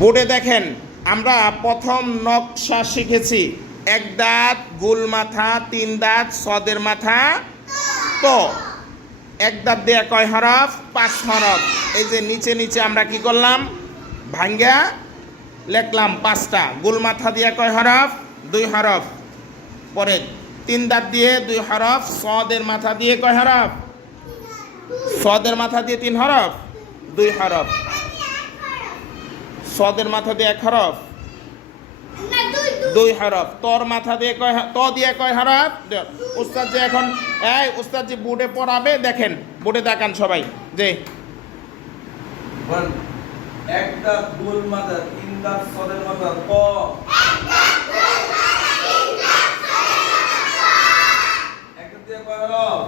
বোর্ডে দেখেন আমরা প্রথম নকশা শিখেছি, এক দাঁত, গোল মাথা, তিন দাঁত, সদের মাথা, ত। এক দাঁত দিয়ে কয় হরফ? 5 হরফ। এই যে নিচে নিচে আমরা কি করলাম? ভাঙ্গা লিখলাম 5টা। গোল মাথা দিয়ে কয় হরফ? 2 হরফ। পরে তিন দাঁত দিয়ে 2 হরফ, সদের মাথা দিয়ে কয় হরফ? সদের মাথা দিয়ে 3 হরফ, 2 হরফ। সদের মাথা দিয়ে 1 হরফ, 2 হরফ। তোর মাথা দিয়ে কয়? ত দিয়ে কয় হরফ? উস্তাদ যে এখন উস্তাদ যে বোর্ডে পড়াবে, দেখেন বোর্ডে দেখান সবাই যে এক দাঁত, গোল মাথা, তিন দাঁত, সদের মাথা, ক। এক দাঁত দিয়ে কয় হরফ?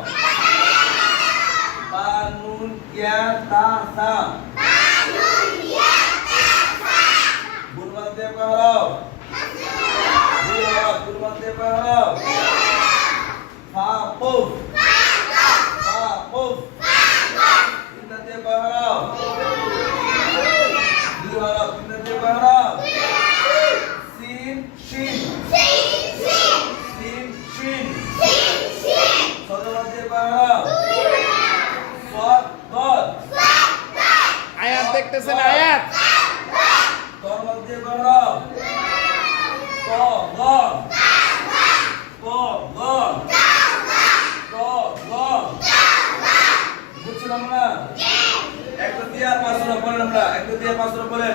বা, নুন, ইয়া, তা, সা। গোল মাথা দিয়ে কয় হরফ? 2 হরফ। গোল মাথা দিয়ে কয় হরফ? ফা, কুফ। ফা, কুফ। তিন দাঁত দিয়ে কয় হরফ? 2 হরফ। তিন দাঁত দিয়ে কয় হরফ? সিন, শিন। সিন, শিন। সদের মাথা দিয়ে কয় হরফ? সদ, দদ। আয়াত দেখতেছেন? আয়াত তোর মাথা দিয়ে কয় হরফ? ক, গ। ক, গ। ক, গ। বুঝছিলাম না? এক দিয়ে 5 হরফ বলেন আমরা। এক দিয়ে 5 হরফ বলেন।